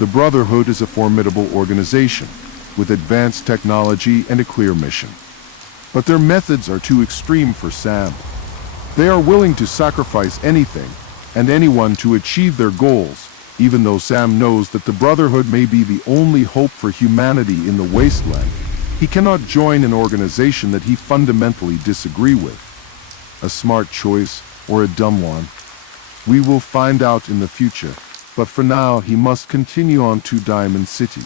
The Brotherhood is a formidable organization, with advanced technology and a clear mission. But their methods are too extreme for Sam. They are willing to sacrifice anything and anyone to achieve their goals, even though Sam knows that the Brotherhood may be the only hope for humanity in the wasteland. He cannot join an organization that he fundamentally disagrees with. A smart choice or a dumb one? We will find out in the future, but for now he must continue on to Diamond City.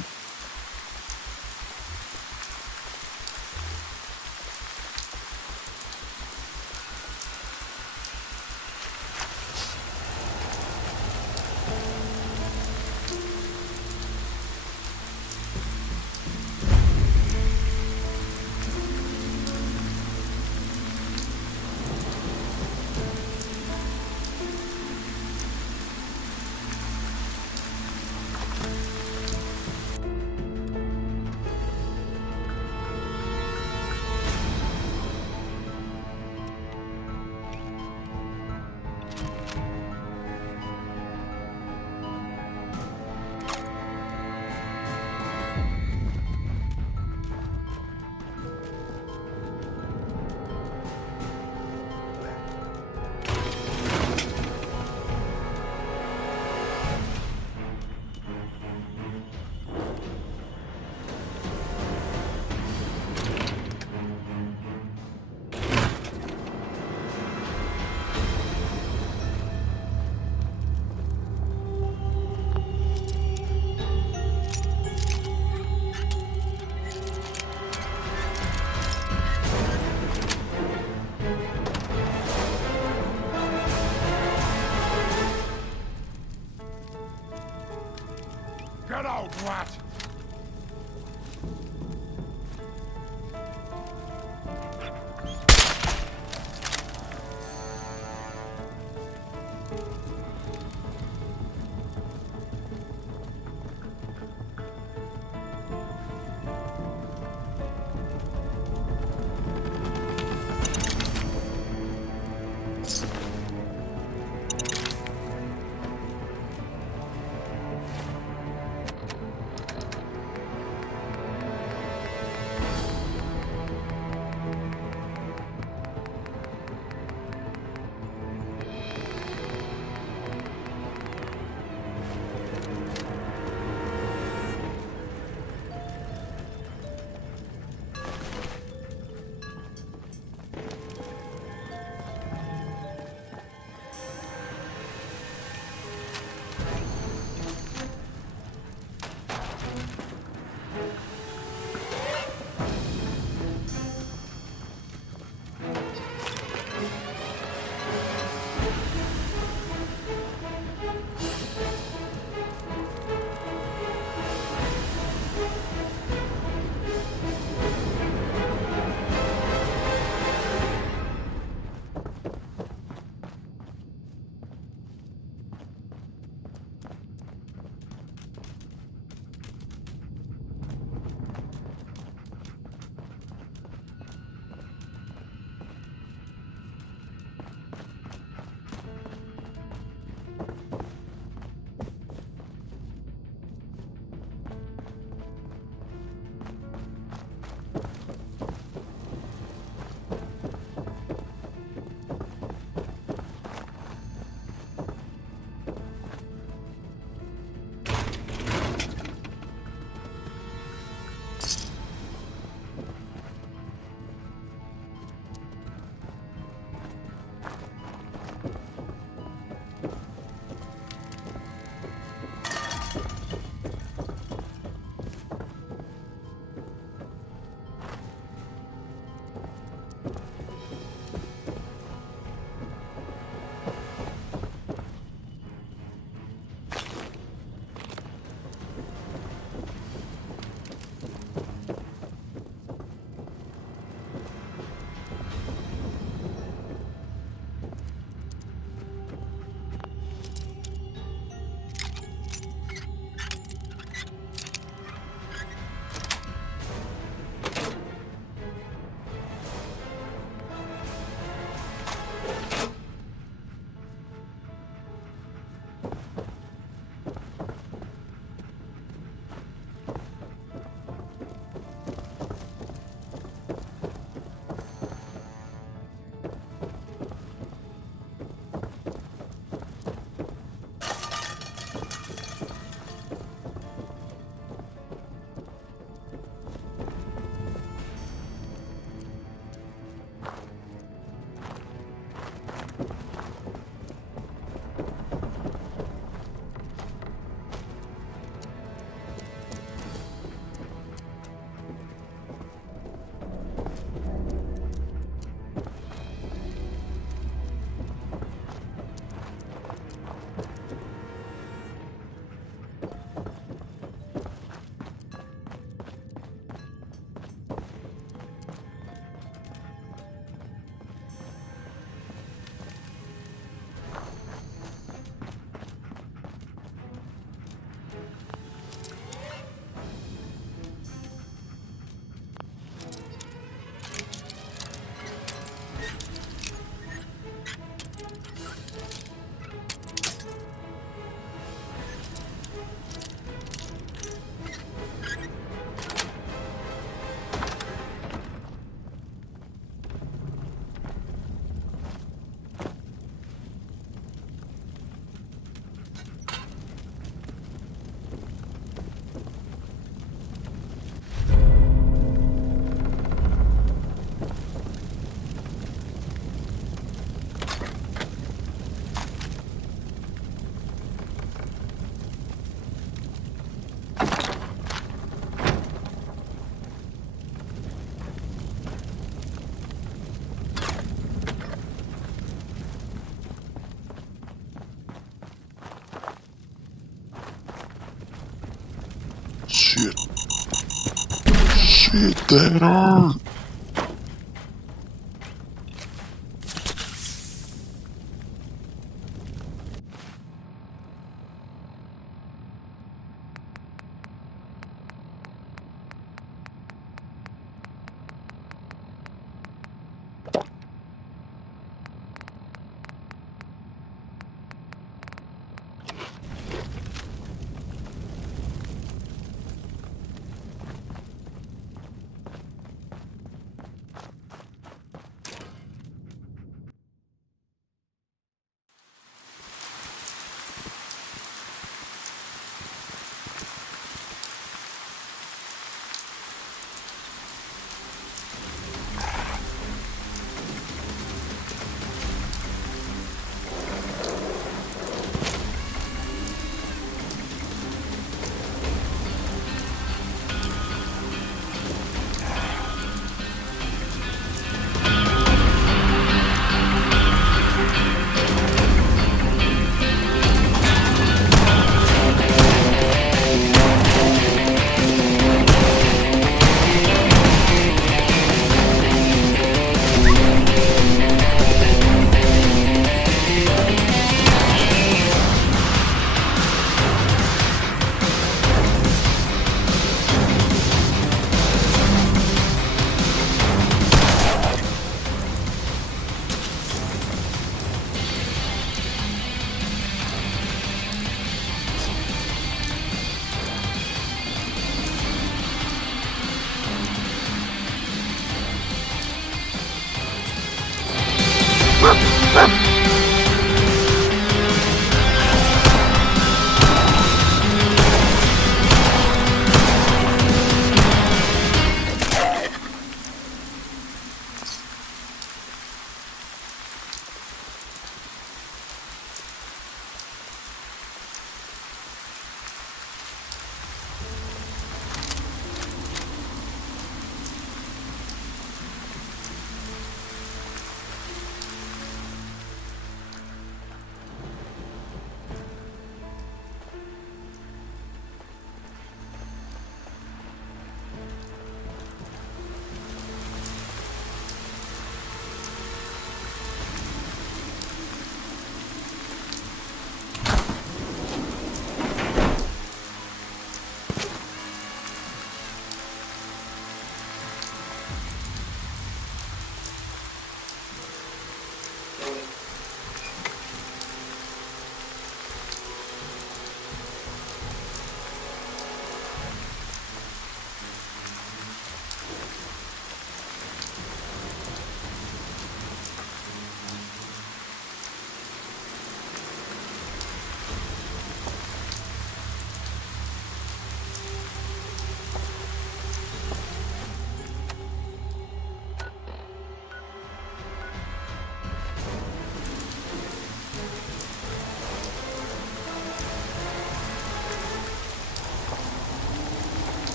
Get that hurt.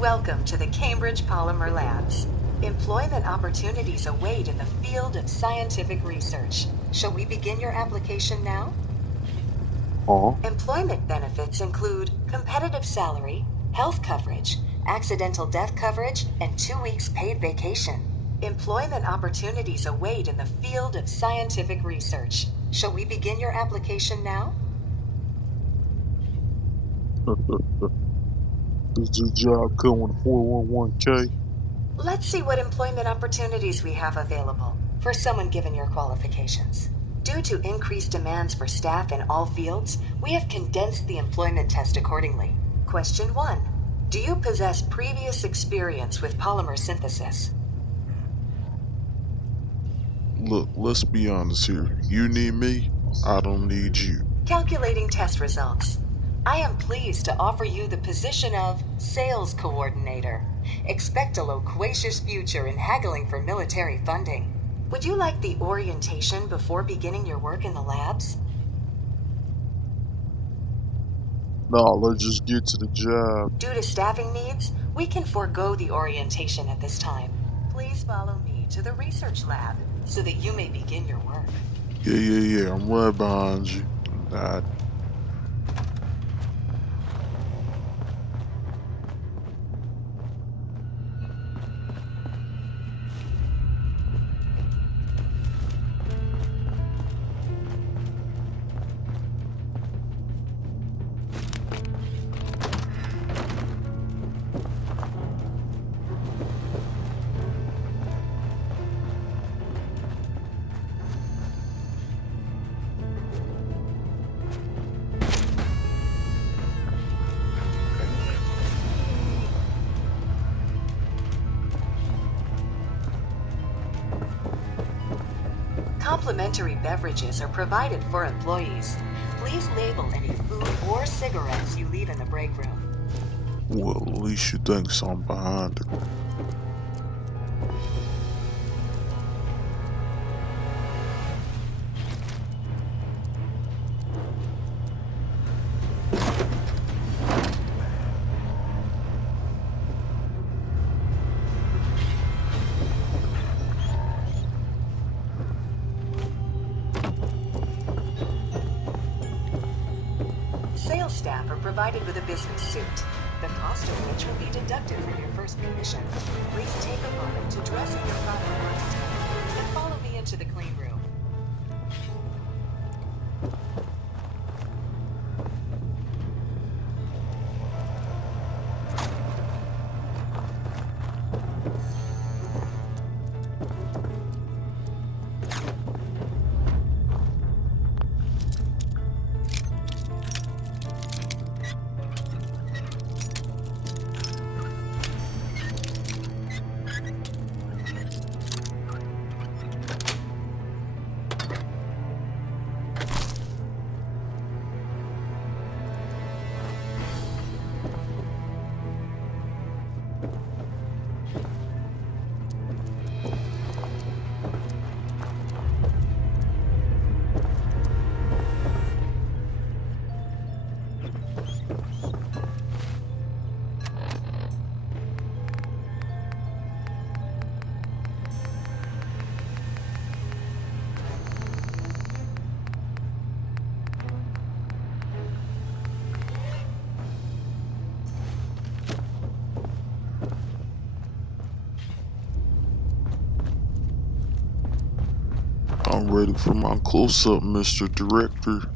Welcome to the Cambridge Polymer Labs. Employment opportunities await in the field of scientific research. Shall we begin your application now? Huh? Employment benefits include competitive salary, health coverage, accidental death coverage, and 2 weeks paid vacation. Employment opportunities await in the field of scientific research. Shall we begin your application now? Does the job come with a 411k? Let's see what employment opportunities we have available for someone given your qualifications. Due to increased demands for staff in all fields, we have condensed the employment test accordingly. Question 1. Do you possess previous experience with polymer synthesis? Look, let's be honest here. You need me, I don't need you. Calculating test results. I am pleased to offer you the position of Sales Coordinator. Expect a loquacious future in haggling for military funding. Would you like the orientation before beginning your work in the labs? Nah, let's just get to the job. Due to staffing needs, we can forego the orientation at this time. Please follow me to the research lab so that you may begin your work. Yeah, I'm right behind you. Nah. Complimentary beverages are provided for employees. Please label any food or cigarettes you leave in the break room. Well, at least you think something behind it. Sales staff are provided with a business suit, the cost of which will be deducted from your first commission. Please take a moment to dress in your proper work attire and follow me into the clean room. I'm ready for my close-up, Mr. Director.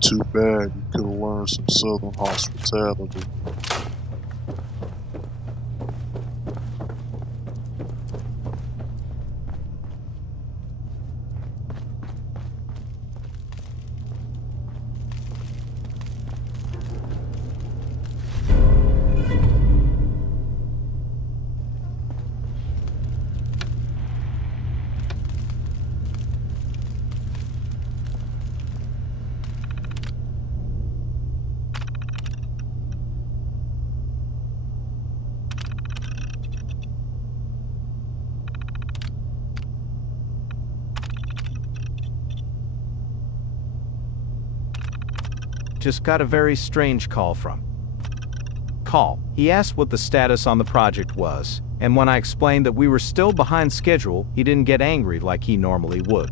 Too bad you could have learned some southern hospitality. Just got a very strange call from. He asked what the status on the project was. And when I explained that we were still behind schedule, he didn't get angry like he normally would.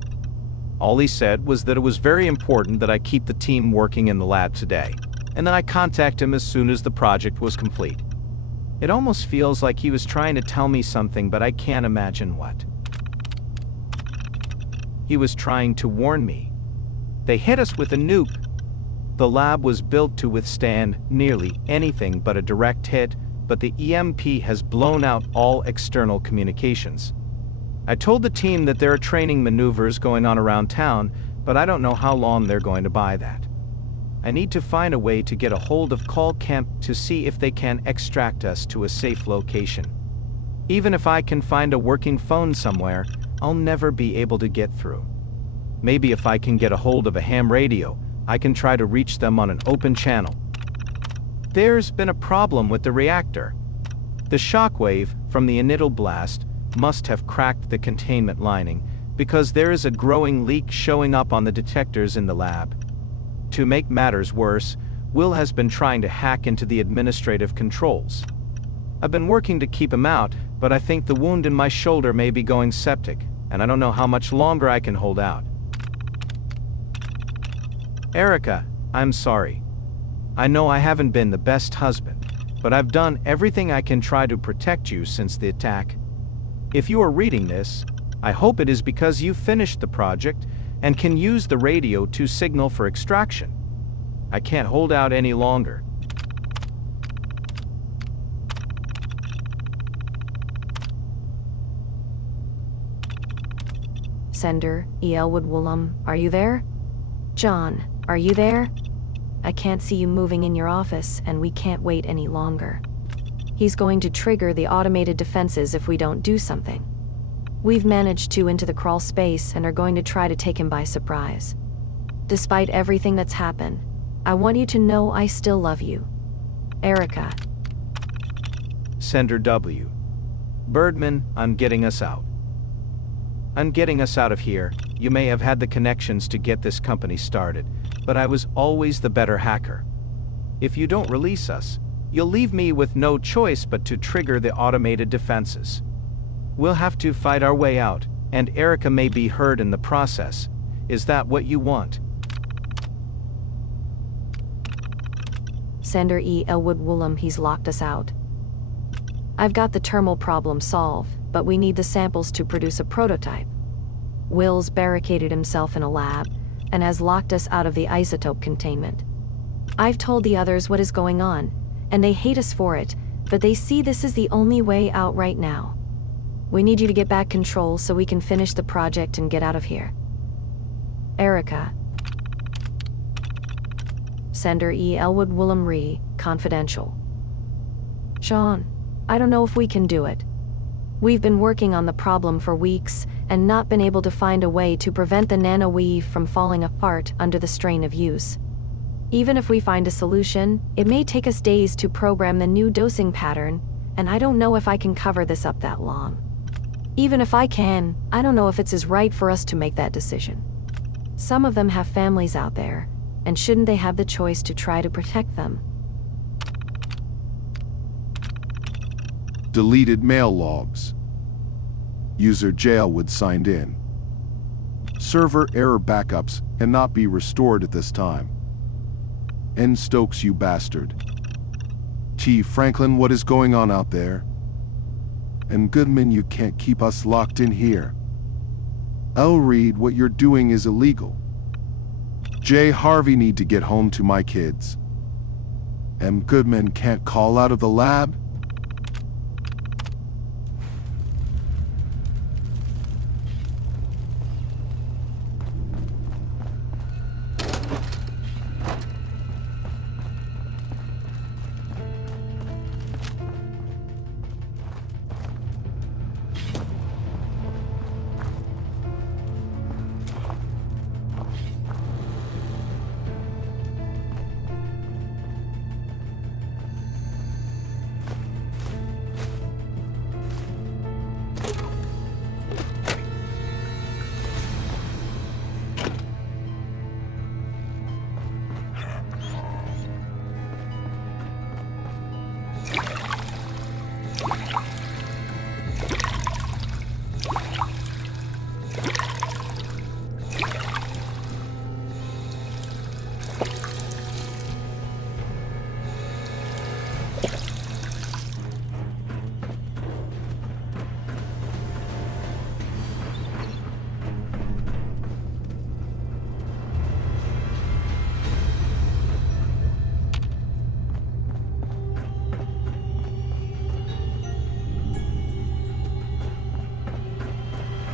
All he said was that it was very important that I keep the team working in the lab today, and that I contact him as soon as the project was complete. It almost feels like he was trying to tell me something, but I can't imagine what. He was trying to warn me. They hit us with a nuke. The lab was built to withstand nearly anything but a direct hit, but the EMP has blown out all external communications. I told the team that there are training maneuvers going on around town, but I don't know how long they're going to buy that. I need to find a way to get a hold of Call Camp to see if they can extract us to a safe location. Even if I can find a working phone somewhere, I'll never be able to get through. Maybe if I can get a hold of a ham radio, I can try to reach them on an open channel. There's been a problem with the reactor. The shockwave from the initial blast must have cracked the containment lining, because there is a growing leak showing up on the detectors in the lab. To make matters worse, Will has been trying to hack into the administrative controls. I've been working to keep him out, but I think the wound in my shoulder may be going septic, and I don't know how much longer I can hold out. Erica, I'm sorry. I know I haven't been the best husband, but I've done everything I can try to protect you since the attack. If you are reading this, I hope it is because you finished the project and can use the radio to signal for extraction. I can't hold out any longer. Sender, E. Elwood Woolham, are you there? John, are you there? I can't see you moving in your office, and we can't wait any longer. He's going to trigger the automated defenses if we don't do something. We've managed to into the crawl space and are going to try to take him by surprise. Despite everything that's happened, I want you to know I still love you. Erica. Sender W. Birdman, I'm getting us out. I'm getting us out of here. You may have had the connections to get this company started, but I was always the better hacker. If you don't release us, you'll leave me with no choice but to trigger the automated defenses. We'll have to fight our way out, and Erica may be hurt in the process. Is that what you want? Sender E. Elwood Woolham, he's locked us out. I've got the terminal problem solved, but we need the samples to produce a prototype. Will's barricaded himself in a lab, and has locked us out of the isotope containment. I've told the others what is going on, and they hate us for it, but they see this is the only way out right now. We need you to get back control so we can finish the project and get out of here. Erica. Sender E. Elwood Woolham Ree, confidential. Sean, I don't know if we can do it. We've been working on the problem for weeks and not been able to find a way to prevent the nanoweave from falling apart under the strain of use. Even if we find a solution, it may take us days to program the new dosing pattern, and I don't know if I can cover this up that long. Even if I can, I don't know if it's as right for us to make that decision. Some of them have families out there, and shouldn't they have the choice to try to protect them? Deleted mail logs. User Jailwood signed in. Server error backups cannot be restored at this time. N. Stokes, you bastard. T. Franklin, what is going on out there? And Goodman, you can't keep us locked in here. L. Reed, what you're doing is illegal. J. Harvey, need to get home to my kids. M. Goodman can't call out of the lab?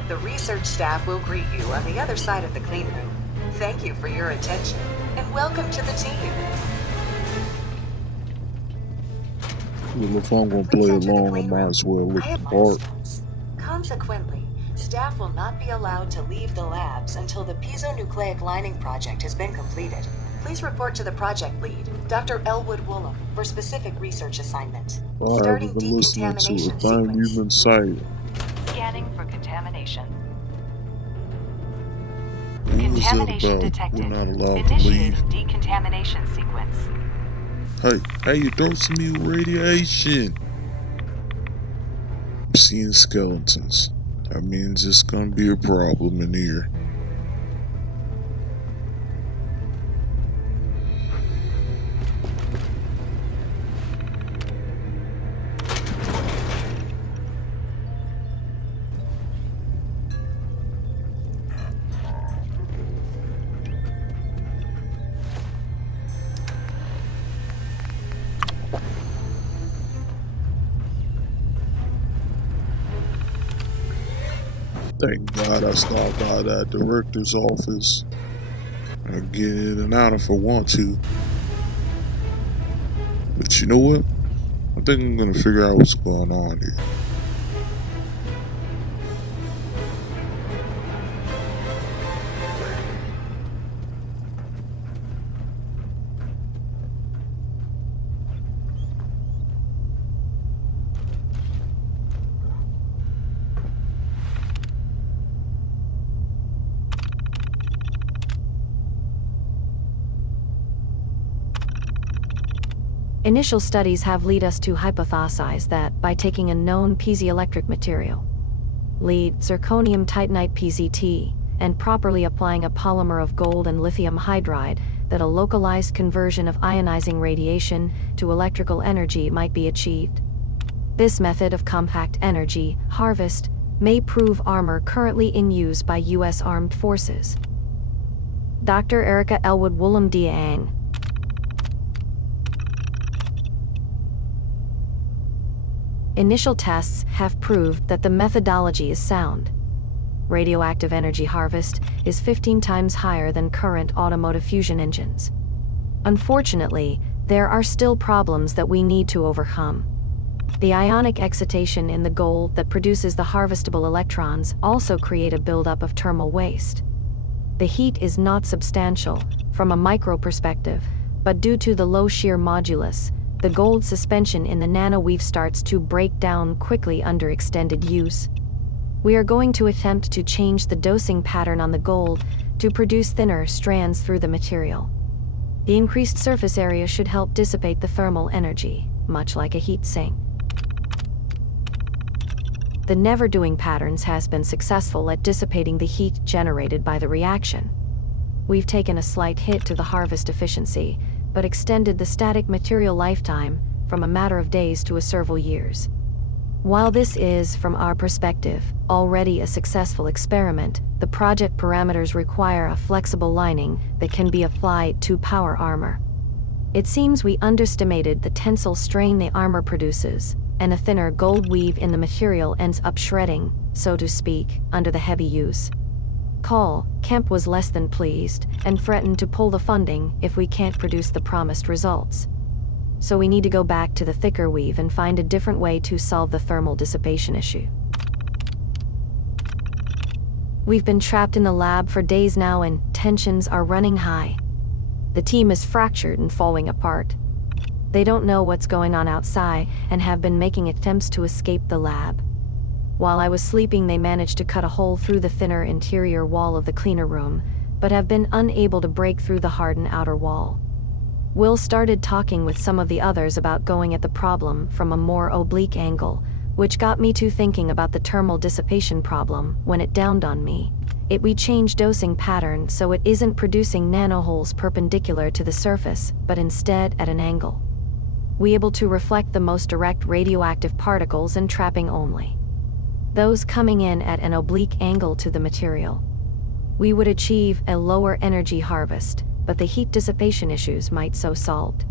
The research staff will greet you on the other side of the clean room. Thank you for your attention, and welcome to the team. Well, if I'm gonna Please play enter the along, I clean might room. as well look I have the part. milestones. Consequently, staff will not be allowed to leave the labs until the piezonucleic lining project has been completed. Please report to the project lead, Dr. Elwood Woolham, for specific research assignment. I Starting haven't been listening to a decontamination thing you've sequence. been saying. Scanning for contamination. What was that Contamination about? detected. We're not allowed to leave. Initiating decontamination sequence. Hey, you're dosing me with radiation. I'm seeing skeletons. That means it's gonna be a problem in here. Thank God I stopped by that director's office. I get in and out if I want to. But you know what? I think I'm gonna figure out what's going on here. Initial studies have led us to hypothesize that by taking a known piezoelectric material, lead zirconium titanite PZT, and properly applying a polymer of gold and lithium hydride, that a localized conversion of ionizing radiation to electrical energy might be achieved. This method of compact energy harvest may prove armor currently in use by U.S. Armed Forces. Dr. Erica Elwood Woolham Diang. Initial tests have proved that the methodology is sound. Radioactive energy harvest is 15 times higher than current automotive fusion engines. Unfortunately, there are still problems that we need to overcome. The ionic excitation in the gold that produces the harvestable electrons also create a buildup of thermal waste. The heat is not substantial from a micro perspective, but due to the low shear modulus, the gold suspension in the nanoweave starts to break down quickly under extended use. We are going to attempt to change the dosing pattern on the gold to produce thinner strands through the material. The increased surface area should help dissipate the thermal energy, much like a heat sink. The never-doing patterns has been successful at dissipating the heat generated by the reaction. We've taken a slight hit to the harvest efficiency, but extended the static material lifetime from a matter of days to several years. While this is, from our perspective, already a successful experiment, the project parameters require a flexible lining that can be applied to power armor. It seems we underestimated the tensile strain the armor produces, and a thinner gold weave in the material ends up shredding, so to speak, under the heavy use. Kemp was less than pleased and threatened to pull the funding if we can't produce the promised results. So we need to go back to the thicker weave and find a different way to solve the thermal dissipation issue. We've been trapped in the lab for days now and tensions are running high. The team is fractured and falling apart. They don't know what's going on outside and have been making attempts to escape the lab. While I was sleeping, they managed to cut a hole through the thinner interior wall of the cleaner room, but have been unable to break through the hardened outer wall. Will started talking with some of the others about going at the problem from a more oblique angle, which got me to thinking about the thermal dissipation problem when it dawned on me. We changed dosing pattern so it isn't producing nanoholes perpendicular to the surface, but instead at an angle. We able to reflect the most direct radioactive particles and trapping only those coming in at an oblique angle to the material. We would achieve a lower energy harvest, but the heat dissipation issues might so solved.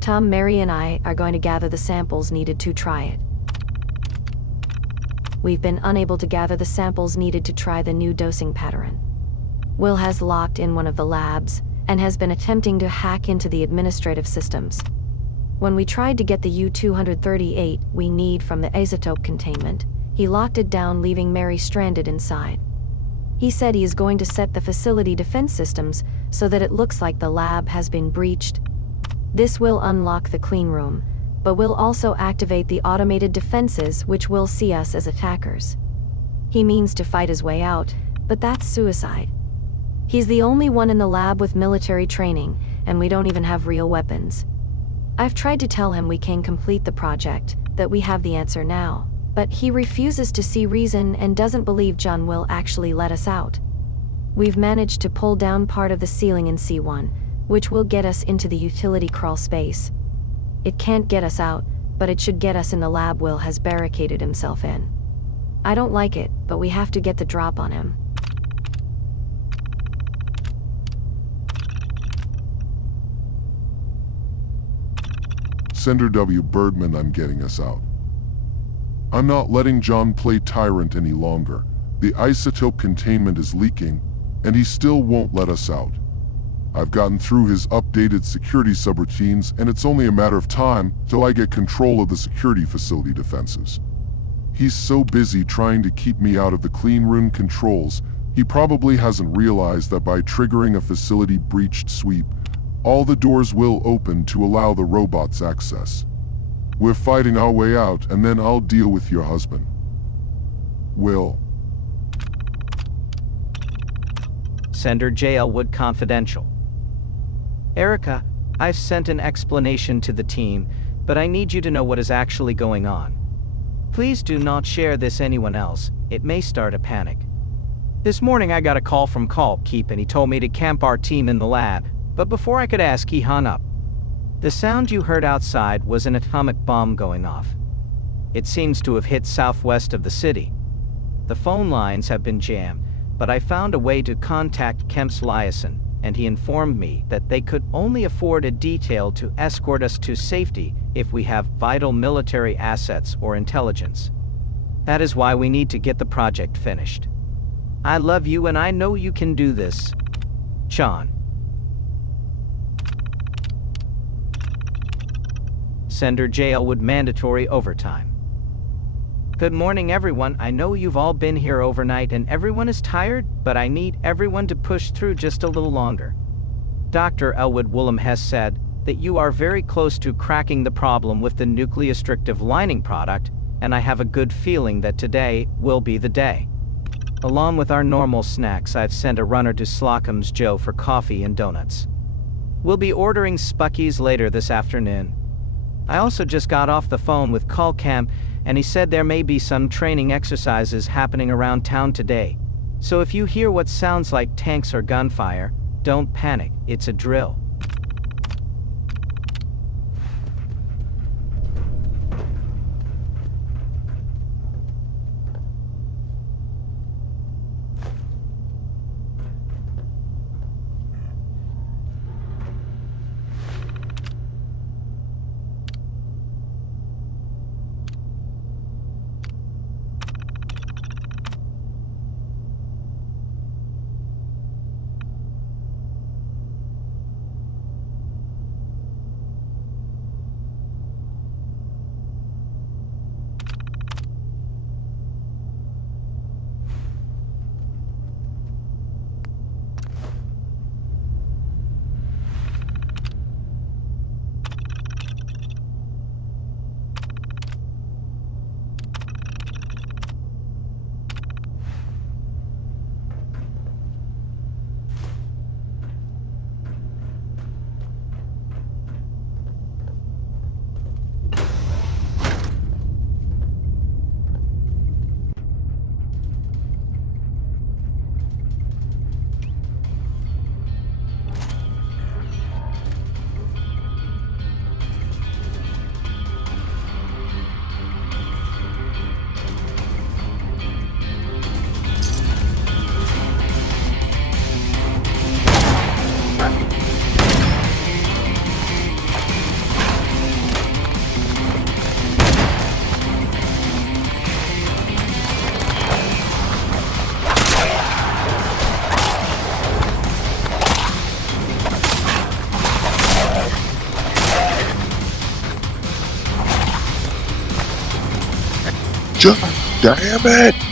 Tom, Mary, and I are going to gather the samples needed to try it. we've been unable to gather the samples needed to try the new dosing pattern. Will has locked in one of the labs and has been attempting to hack into the administrative systems. When we tried to get the U-238 we need from the isotope containment, he locked it down, leaving Mary stranded inside. He said he is going to set the facility defense systems so that it looks like the lab has been breached. This will unlock the clean room, but will also activate the automated defenses, which will see us as attackers. He means to fight his way out, but that's suicide. He's the only one in the lab with military training, and we don't even have real weapons. I've tried to tell him we can complete the project, that we have the answer now, but he refuses to see reason and doesn't believe John will actually let us out. We've managed to pull down part of the ceiling in C1, which will get us into the utility crawl space. It can't get us out, but it should get us in the lab Will has barricaded himself in. I don't like it, but we have to get the drop on him. Sender W. Birdman, I'm getting us out. I'm not letting John play tyrant any longer. The isotope containment is leaking, and he still won't let us out. I've gotten through his updated security subroutines, and it's only a matter of time till I get control of the security facility defenses. He's so busy trying to keep me out of the clean room controls, he probably hasn't realized that by triggering a facility breached sweep, all the doors will open to allow the robots access. We're fighting our way out, and then I'll deal with your husband. Will. Sender J. Elwood Confidential. Erica, I've sent an explanation to the team, but I need you to know what is actually going on. Please do not share this anyone else, it may start a panic. This morning I got a call from Keep and he told me to camp our team in the lab, but before I could ask he hung up. The sound you heard outside was an atomic bomb going off. It seems to have hit southwest of the city. The phone lines have been jammed, but I found a way to contact Kemp's liaison, and he informed me that they could only afford a detail to escort us to safety if we have vital military assets or intelligence. That is why we need to get the project finished. I love you and I know you can do this. Sean. Sender J. Elwood Mandatory Overtime. Good morning everyone, I know you've all been here overnight and everyone is tired, but I need everyone to push through just a little longer. Dr. Elwood Woolham has said that you are very close to cracking the problem with the nucleostrictive lining product, and I have a good feeling that today will be the day. Along with our normal snacks, I've sent a runner to Slockham's Joe for coffee and donuts. We'll be ordering Spuckies later this afternoon. I also just got off the phone with Camp, and he said there may be some training exercises happening around town today. So if you hear what sounds like tanks or gunfire, don't panic, it's a drill. Damn it!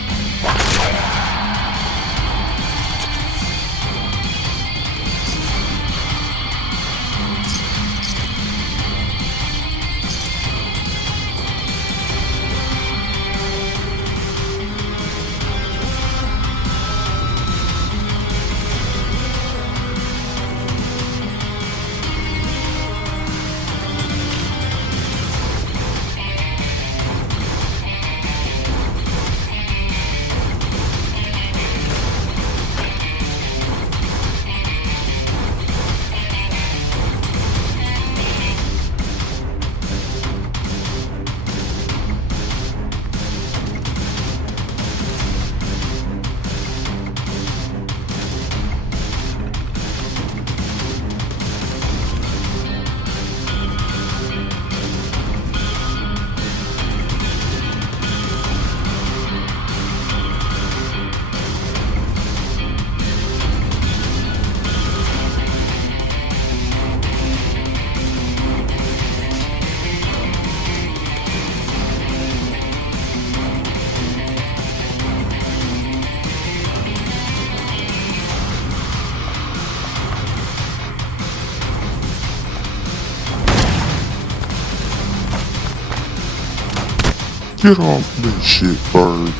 Get off this shit, Berg.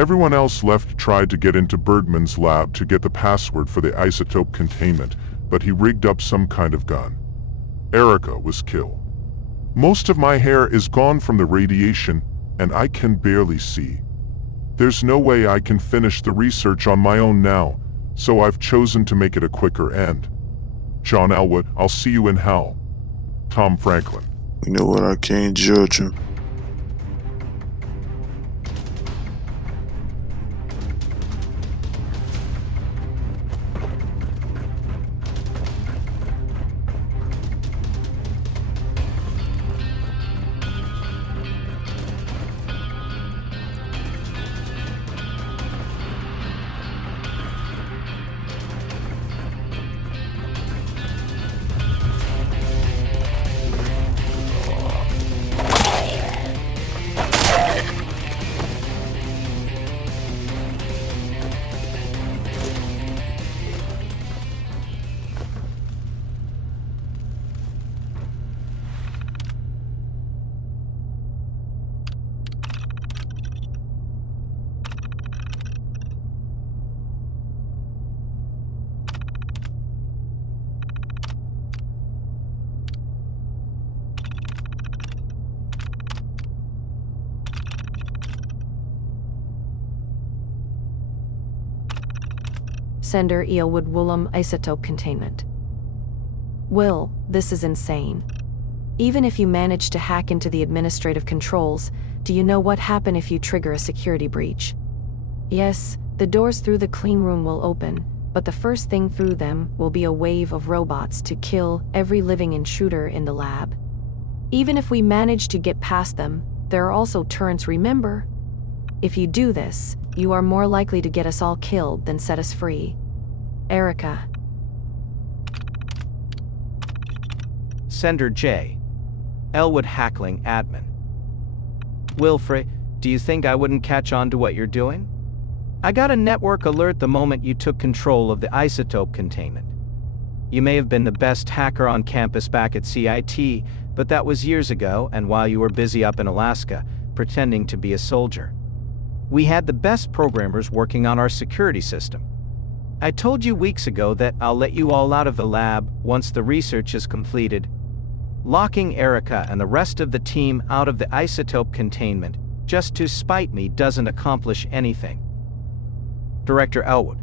Everyone else left tried to get into Bergman's lab to get the password for the isotope containment, but he rigged up some kind of gun. Erica was killed. Most of my hair is gone from the radiation, and I can barely see. There's no way I can finish the research on my own now, so I've chosen to make it a quicker end. John Elwood, I'll see you in hell. Tom Franklin. You know what? I can't judge him. Sender Elwood Woolham isotope containment. Will, this is insane. Even if you manage to hack into the administrative controls, do you know what happens if you trigger a security breach? Yes, the doors through the clean room will open, but the first thing through them will be a wave of robots to kill every living intruder in the lab. Even if we manage to get past them, there are also turrets, remember? If you do this, you are more likely to get us all killed than set us free. Erica. Sender J. Elwood Hackling Admin. Wilfred, do you think I wouldn't catch on to what you're doing? I got a network alert the moment you took control of the isotope containment. You may have been the best hacker on campus back at CIT, but that was years ago and while you were busy up in Alaska, pretending to be a soldier. We had the best programmers working on our security system. I told you weeks ago that I'll let you all out of the lab once the research is completed. Locking Erica and the rest of the team out of the isotope containment just to spite me doesn't accomplish anything. Director Elwood.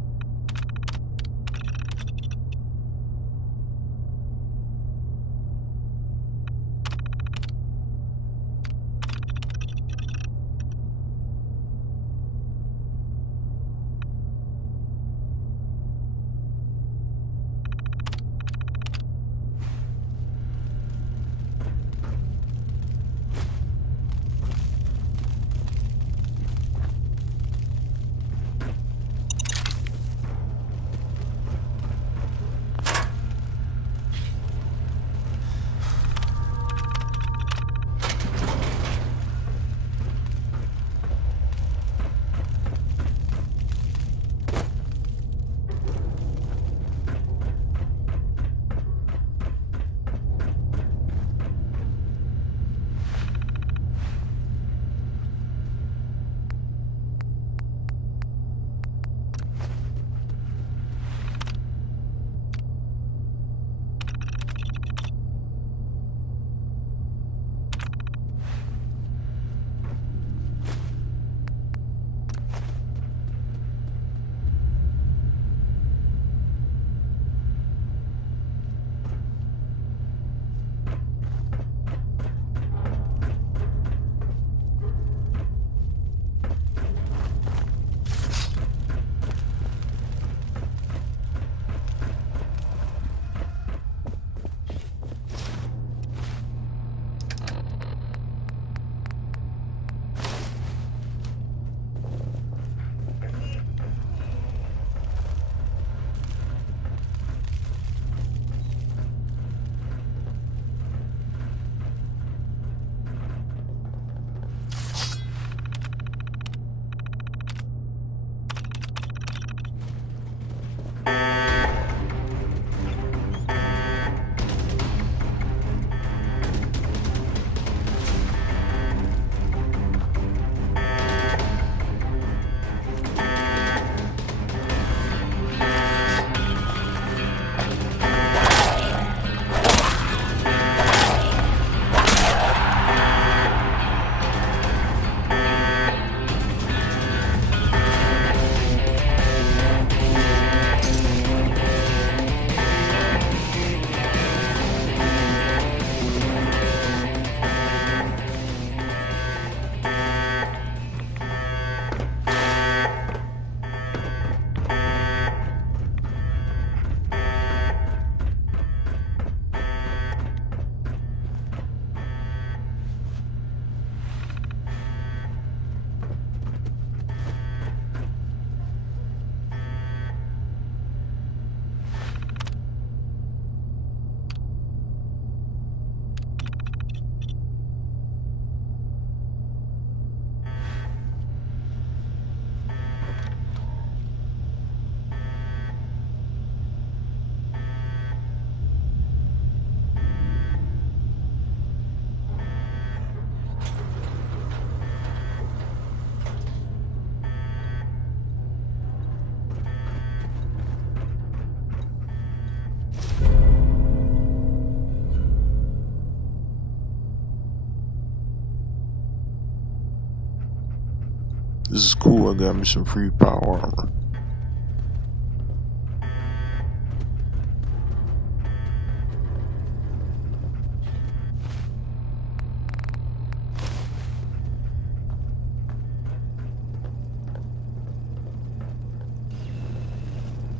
This is cool. I got me some free power armor.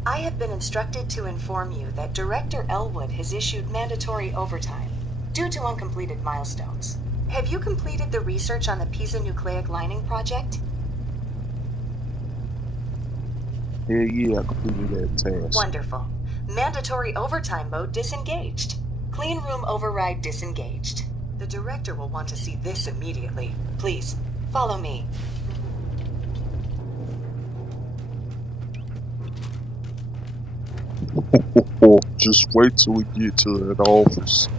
I have been instructed to inform you that Director Elwood has issued mandatory overtime due to uncompleted milestones. Have you completed the research on the Pisa nucleic lining project? Yeah, I completed that task. Wonderful. Mandatory overtime mode disengaged. Clean room override disengaged. The director will want to see this immediately. Please, follow me. Just wait till we get to that office.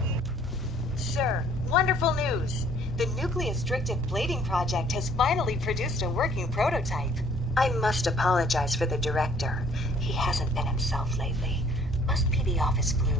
Sir, wonderful news! The nucleostrictive blading project has finally produced a working prototype. I must apologize for the director. He hasn't been himself lately. Must be the office flu.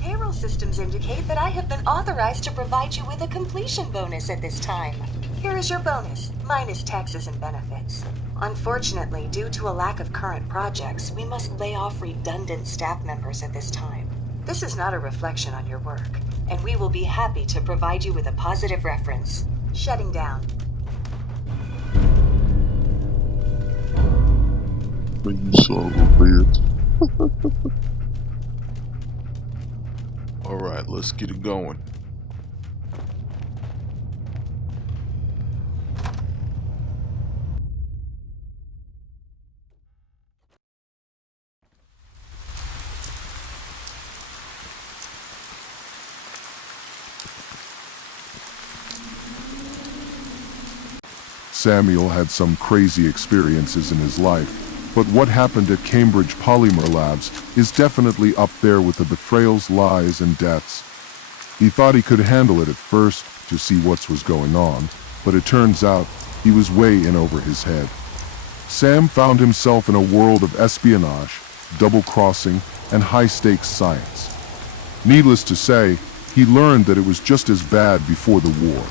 Payroll systems indicate that I have been authorized to provide you with a completion bonus at this time. Here is your bonus, minus taxes and benefits. Unfortunately, due to a lack of current projects, we must lay off redundant staff members at this time. This is not a reflection on your work, and we will be happy to provide you with a positive reference. Shutting down. You son of a bitch. Alright, let's get it going. Samuel had some crazy experiences in his life, but what happened at Cambridge Polymer Labs is definitely up there with the betrayals, lies, and deaths. He thought he could handle it at first to see what was going on, but it turns out he was way in over his head. Sam found himself in a world of espionage, double-crossing, and high-stakes science. Needless to say, he learned that it was just as bad before the war.